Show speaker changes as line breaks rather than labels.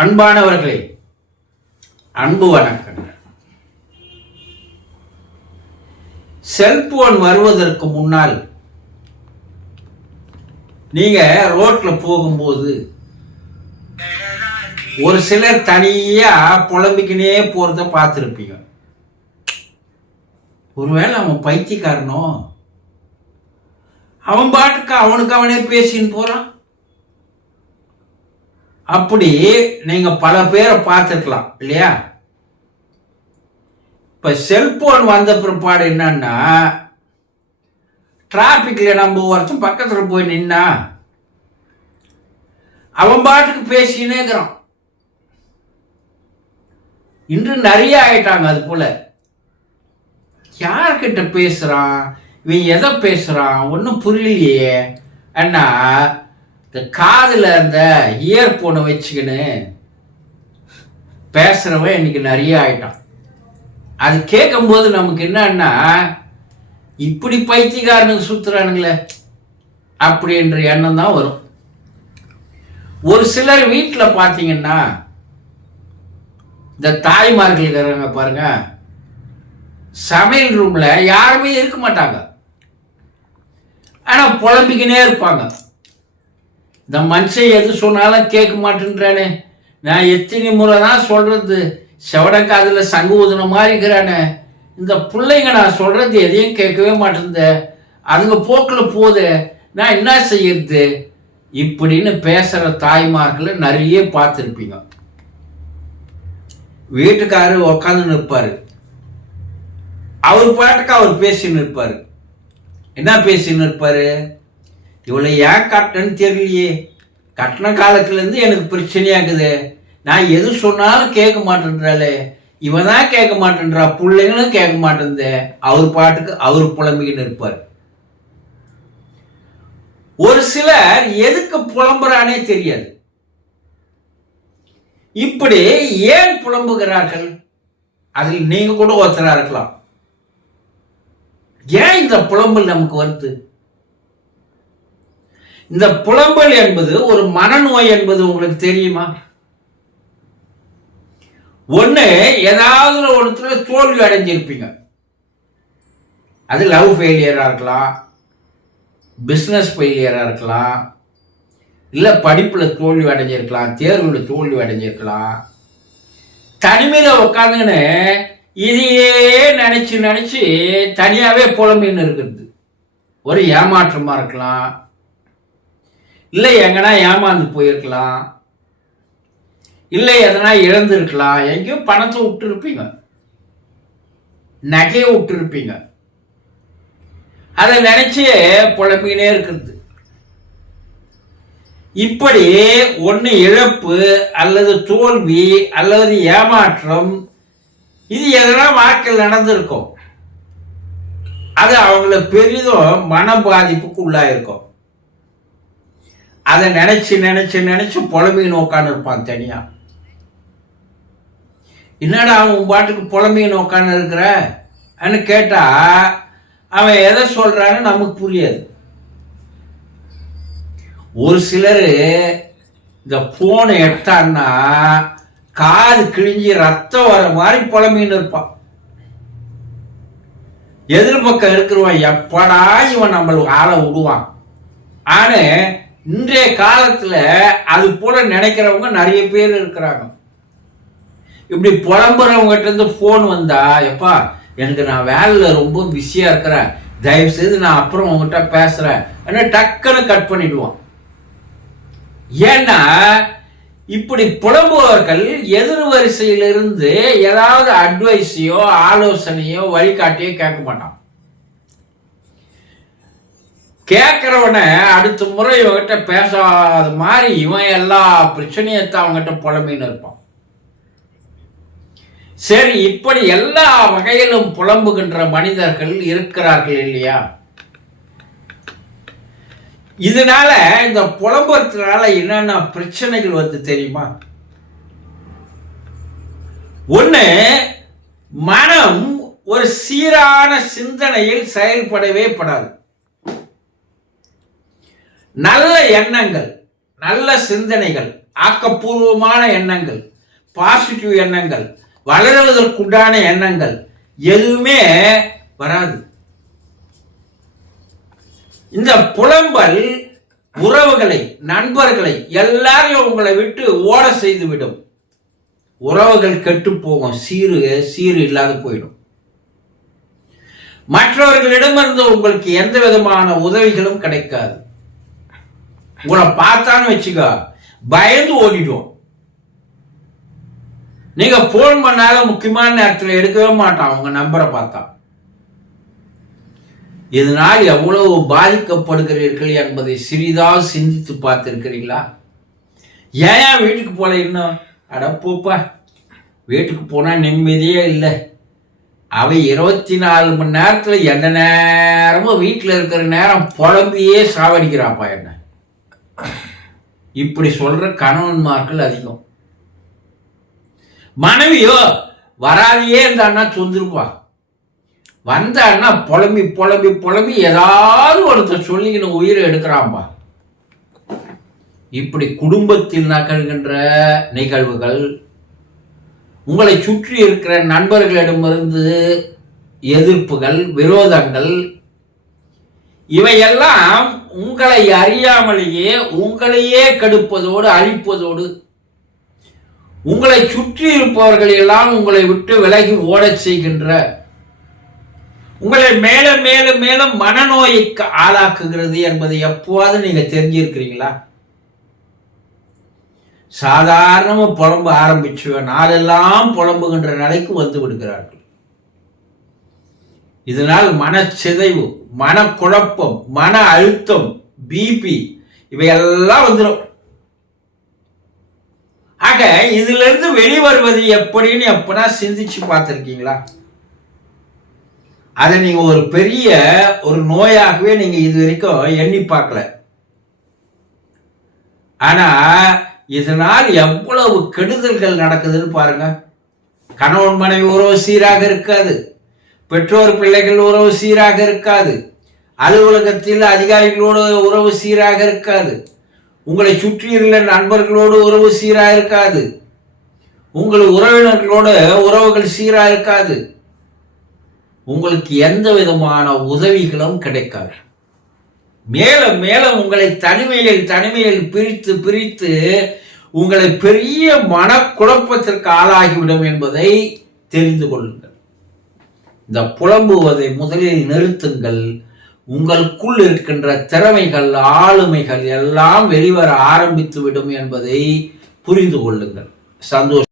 அன்பானவர்களே அன்பு வணக்கங்கள். செல்போன் வருவதற்கு முன்னால் நீங்க ரோட்ல போகும்போது ஒரு சிலர் தனியா புலம்பிக்கினே போறத பார்த்துருப்பீங்க. ஒருவேளை அவன் பைத்தியக்காரனோ? அவன் பாட்டுக்கு அவனுக்கு அவனே பேசின்னு போறான். அப்படி நீங்க பல பேரை பார்த்துருக்கலாம் இல்லையா? இப்ப செல்போன் வந்த பிற்பாடு என்னன்னா டிராபிக்ல நம்ம ஒருத்தன் பக்கத்துல போய் நின்னா அவன் பாட்டுக்கு பேசினே இருக்கிறான். இன்று நிறைய ஆயிட்டாங்க அது போல. யார்கிட்ட பேசுறான்? இவன் எதை பேசுறான்? ஒன்றும் புரியலையே. அண்ணா இந்த காதில் அந்த இயர்போனை வச்சுக்கின்னு பேசுகிறவன் இன்னைக்கு நிறைய ஆயிட்டான். அது கேட்கும்போது நமக்கு என்னன்னா இப்படி பைத்தியக்காரனுக்கு சுற்றுறானுங்களே அப்படின்ற எண்ணம் தான் வரும். ஒரு சிலர் வீட்டில் பார்த்தீங்கன்னா இந்த தாய்மார்கள் இருக்கிறாங்க பாருங்க சமையல் ரூமில் யாருமே இருக்க மாட்டாங்க. ஆனால் புலம்பிக்கினே இருப்பாங்க. இந்த மனுஷன் எது சொன்னாலும் கேட்க மாட்டேன்றானே. நான் எத்தனை முறை தான் சொல்றது அதில் சங்கு ஊதுன மாதிரி இருக்கிறானே. இந்த பிள்ளைங்க நான் சொல்கிறது எதையும் கேட்கவே மாட்டேங்குது அதுங்க போக்கில் போகுது நான் என்ன செய்யறது? இப்படின்னு பேசுகிற தாய்மார்களை நிறைய பார்த்துருப்பீங்க. வீட்டுக்காரர் உக்காந்து நிற்பார். அவர் பாட்டுக்கு அவர் பேசி நிற்பார். என்ன பேசி நிற்பார்? இவளை ஏன் கட்டணன்னு தெரியலையே? கட்டின காலத்துலேருந்து எனக்கு பிரச்சனையாக்குது நான் எது சொன்னாலும் கேட்க மாட்டேன்றாளே. இவன் தான் கேட்க மாட்டேன்றா பிள்ளைங்களும் கேட்க மாட்டேங்குது அவர் பாட்டுக்கு அவர் புலம்பிக்கின்னு இருப்பார். ஒரு சிலர் எதுக்கு புலம்புறானே தெரியாது. இப்படி ஏன் புலம்புகிறார்கள்? அதில் நீங்க கூட ஒருத்தரா இருக்கலாம். ஏன் இந்த புலம்பல் நமக்கு வருது? இந்த புலம்பல் என்பது ஒரு மனநோய் என்பது உங்களுக்கு தெரியுமா? ஒண்ணு ஏதாவது ஒருத்தர் தோல்வி அடைஞ்சிருப்பீங்க. அது லவ் ஃபெயிலியரா இருக்கலாம் பிஸ்னஸ் ஃபெயிலியரா இருக்கலாம் இல்லை படிப்பில் தோல்வி அடைஞ்சிருக்கலாம் தேர்வில் தோல்வி அடைஞ்சிருக்கலாம். தனிமையில் உட்காந்துன்னு இதையே நினச்சி நினச்சி தனியாகவே புலம்பின்னு இருக்கிறது. ஒரு ஏமாற்றமாக இருக்கலாம் இல்லை எங்கன்னா ஏமாந்து போயிருக்கலாம். இல்லை எதனா இழந்திருக்கலாம். எங்கேயோ பணத்தை விட்டுருப்பீங்க. நகையை விட்டுருப்பீங்க. அதை நினைச்சு புலம்பினே இருக்கிறது. இப்படி ஒன்று இழப்பு அல்லது தோல்வி அல்லது ஏமாற்றம் இது எதனா வாழ்க்கையில் நடந்திருக்கும். அது அவங்கள பெரிதும் மன பாதிப்புக்கு உள்ளாயிருக்கும் அதை நினைச்சு நினைச்சு நினைச்சு புலம்பின்னு உட்காந்து இருப்பான் தனியா. என்னடா அவன் பாட்டுக்கு புலம்பின்னு உட்காந்து இருக்கிற? கேட்டா அவன் எதை சொல்றான்னு நமக்கு புரியாது. ஒரு சிலர் இந்த போனை எடுத்தான்னா காது கிழிஞ்சி ரத்தம் வர மாதிரி புலமின்னு இருப்பான். எதிர்பக்கம் இருக்கிறவன் எப்படா இவன் நம்மளுக்கு ஆளை விடுவான். ஆனால் இன்றைய காலத்தில் அது போல நினைக்கிறவங்க நிறைய பேர் இருக்கிறாங்க. இப்படி புலம்புறவங்ககிட்டருந்து ஃபோன் வந்தா எப்பா எனக்கு நான் வேலையில் ரொம்ப பிஸியாக இருக்கிறேன். தயவு செய்து நான் அப்புறம் உங்ககிட்ட பேசுகிறேன் ஆனால் டக்குன்னு கட் பண்ணிடுவான். ஏன்னா இப்படி புலம்புவர்கள் எதிர் வரிசையிலிருந்து ஏதாவது அட்வைஸையோ ஆலோசனையோ வழிகாட்டியோ கேட்க மாட்டான். கேட்குறவன அடுத்த முறை இவங்கிட்ட பேசாத மாதிரி இவன் எல்லா பிரச்சனையத்தான் அவங்ககிட்ட புலம்பின்னு இருப்பான். சரி இப்படி எல்லா வகையிலும் புலம்புகின்ற மனிதர்கள் இருக்கிறார்கள் இல்லையா? இதனால இந்த புலம்புறதுனால என்னென்ன பிரச்சனைகள் வந்து தெரியுமா? ஒன்று மனம் ஒரு சீரான சிந்தனையில் செயல்படவே படாது. நல்ல எண்ணங்கள் நல்ல சிந்தனைகள் ஆக்கப்பூர்வமான எண்ணங்கள் பாசிட்டிவ் எண்ணங்கள் வளருவதற்குண்டான எண்ணங்கள் எதுவுமே வராது. இந்த புலம்பல் உறவுகளை நண்பர்களை எல்லாரையும் உங்களை விட்டு ஓட செய்து விடும் உறவுகள் கெட்டு போகும் சீரு சீரு இல்லாத போயிடும். மற்றவர்களிடமிருந்து உங்களுக்கு எந்த விதமான உதவிகளும் கிடைக்காது. உங்களை பார்த்தான்னு வச்சுக்கோ பயந்து ஓடிடுவோம். நீங்க போன் பண்ணாலும் முக்கியமான நேரத்தில் எடுக்கவே மாட்டான் உங்க நம்பரை பார்த்தா. இதனால் எவ்வளவு பாதிக்கப்படுகிறீர்கள் என்பதை சிறிதாக சிந்தித்து பார்த்திருக்கிறீங்களா ஏன் வீட்டுக்கு போல இன்னும்? அடப்போப்பா வீட்டுக்கு போனால் நிம்மதியே இல்லை. அவை இருபத்தி நாலு மணி நேரத்தில் எந்த நேரமும் வீட்டில் இருக்கிற நேரம் புலம்பியே சாவடிக்கிறாப்பா என்ன? இப்படி சொல்ற கணவன்மார்கள் அதிகம். மனைவியோ வராதையே இந்த அண்ணா சொந்திருப்பா வந்த அண்ணா புலம்பி புலம்பி புலம்பி ஏதாவது ஒருத்தர் சொல்லிக்கணும் உயிரை எடுக்கிறான்பா. இப்படி குடும்பத்தில் நகர்கின்ற நிகழ்வுகள் உங்களை சுற்றி இருக்கிற நண்பர்களிடமிருந்து எதிர்ப்புகள் விரோதங்கள் இவையெல்லாம் உங்களை அறியாமலேயே உங்களையே கெடுப்பதோடு அழிப்பதோடு உங்களை சுற்றி இருப்பவர்கள் எல்லாம் உங்களை விட்டு விலகி ஓடச் செய்கின்ற உங்களை மேலும் மேலும் மேலும் மனநோய்க்கு ஆளாக்குகிறது என்பதை எப்போது நீங்க தெரிஞ்சிருக்கிறீங்களா? சாதாரணமாக புலம்ப ஆரம்பிச்சு நாளெல்லாம் புலம்புகின்ற நிலைக்கு வந்து விடுகிறார்கள். இதனால் மனச்சிதைவு மனக்குழப்பம் மன அழுத்தம் பிபி இவையெல்லாம் வந்துடும் ஆக இதுல இருந்து வெளிவருவது எப்படின்னு எப்படா சிந்திச்சு பார்த்துருக்கீங்களா? அதை நீங்க ஒரு பெரிய ஒரு நோயாகவே நீங்க இது வரைக்கும் எண்ணி பார்க்கல. ஆனா இதனால் எவ்வளவு கெடுதல்கள் நடக்குதுன்னு பாருங்க. கணவன் மனைவி உறவு சீராக இருக்காது. பெற்றோர் பிள்ளைகள் உறவு சீராக இருக்காது. அலுவலகத்தில் அதிகாரிகளோடு உறவு சீராக இருக்காது. உங்களை சுற்றியுள்ள நண்பர்களோடு உறவு சீராக இருக்காது. உங்கள் உறவினர்களோட உறவுகள் சீராக இருக்காது. உங்களுக்கு எந்த விதமான உதவிகளும் கிடைக்காது. மேலும் மேலும் உங்களை தனிமையில் தனிமையில் பிரித்து பிரித்து உங்களை பெரிய மனக்குழப்பத்திற்கு ஆளாகிவிடும் என்பதை தெரிந்து கொள்ளுங்கள். இந்த புலம்புவதை முதலில் நிறுத்துங்கள். உங்களுக்குள் இருக்கின்ற திறமைகள் ஆளுமைகள் எல்லாம் வெளிவர ஆரம்பித்து விடும் என்பதை புரிந்து கொள்ளுங்கள். சந்தோஷம்.